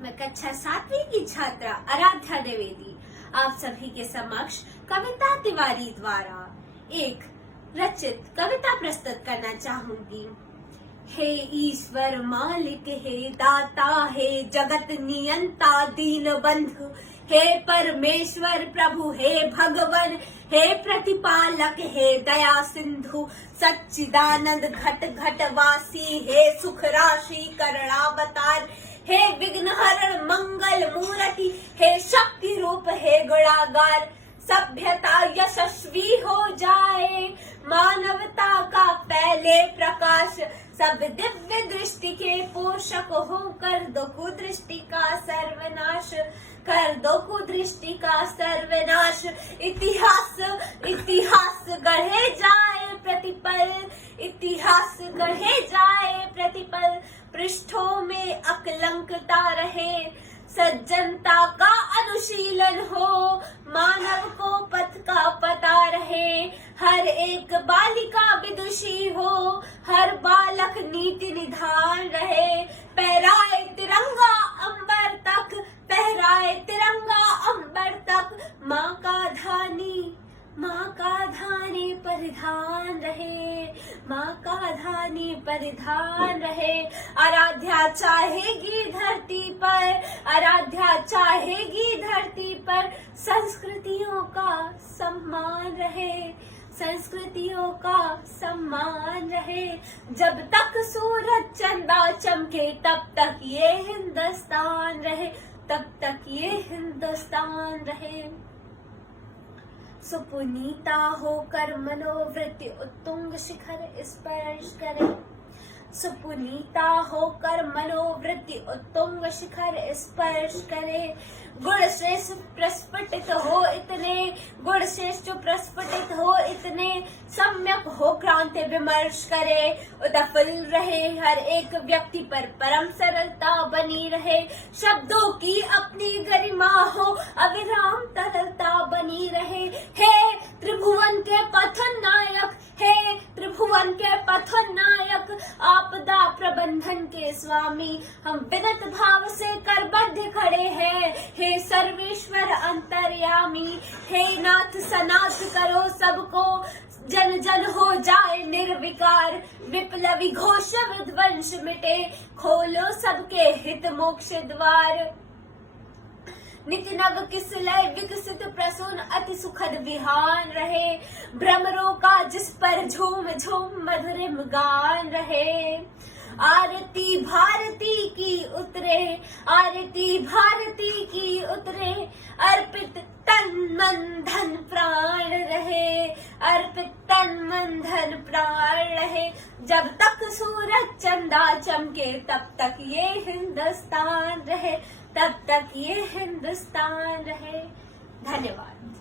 मैं कक्षा 7वीं की छात्रा आराध्या द्विवेदी आप सभी के समक्ष कविता तिवारी द्वारा एक रचित कविता प्रस्तुत करना चाहूंगी। हे ईश्वर मालिक, हे दाता, हे जगत नियंता, दीन बंधु, हे परमेश्वर प्रभु, हे भगवान, हे प्रतिपालक, हे दया सिंधु, सच्चिदानंद घट घट वासी, हे सुख राशि करुणावतार, हे विघ्नहरण मंगल मूर्ति, हे शक्ति रूप, हे गुणागार, सभ्यता यशस्वी हो जाए, मानवता का पहले प्रकाश, सब दिव्य दृष्टि के पोषक हो, कर दो कुदृष्टि का सर्वनाश, कर दो कुदृष्टि का सर्वनाश। इतिहास इतिहास गढ़े जाए प्रतिपल, इतिहास गढ़े जाए प्रतिपल, पृष्ठों में अकलंकता रहे, सज्जनता का अनुशीलन हो, मानव को पथ का पता रहे, हर एक बालिका विदुषी हो, हर बालक नीति निधान रहे, फहराए तिरंगा अंबर तक, फहराए तिरंगा अंबर तक, माँ का धानी परिधान रहे, माँ का धानी परिधान रहे। आराध्या चाहेगी धरती पर, आराध्या चाहेगी धरती पर, संस्कृतियों का सम्मान रहे, संस्कृतियों का सम्मान रहे। जब तक सूरज चंदा चमके तब तक ये हिंदुस्तान रहे, तब तक ये हिंदुस्तान रहे। सुपुनीता होकर मनोवृत्ति उत्तुंग शिखर स्पर्श करे, सुपुनीता होकर मनोवृत्ति उत्तुंग शिखर स्पर्श करे, गुण श्रेष्ठ प्रस्फुटित हो इतने, गुण श्रेष्ठ प्रस्फुटित हो इतने, सम्यक हो क्रांति विमर्श करे, उदफुल रहे हर एक व्यक्ति पर परम सरलता बनी रहे, शब्दों की अपनी गरिमा हो, अविराम तरलता बनी रहे। हे त्रिभुवन के पथन नायक, हे त्रिभुवन के पथन नायक, आपदा प्रबंधन के स्वामी, हम विनत भाव से करबद्ध खड़े हैं। हे सर्वेश्वर अंतर्यामी, हे नाथ सनाथ करो सबको, जन जन हो जाए निर्विकार, विप्लवी घोष विध्वंस मिटे, खोलो सबके हित मोक्ष द्वार। नित्य नव किसलय विकसित प्रसून अति सुखद विहान रहे, भ्रमरों का जिस पर झूम झूम मधुरिम गान रहे। आरती भारती की उतरे, आरती भारती की उतरे, अर्पित तन मन धन प्राण रहे, अर्पित तन मन धन प्राण रहे। जब तक सूरज चंदा चमके तब तक ये हिंदुस्तान रहे, तब तक ये हिंदुस्तान रहे। धन्यवाद।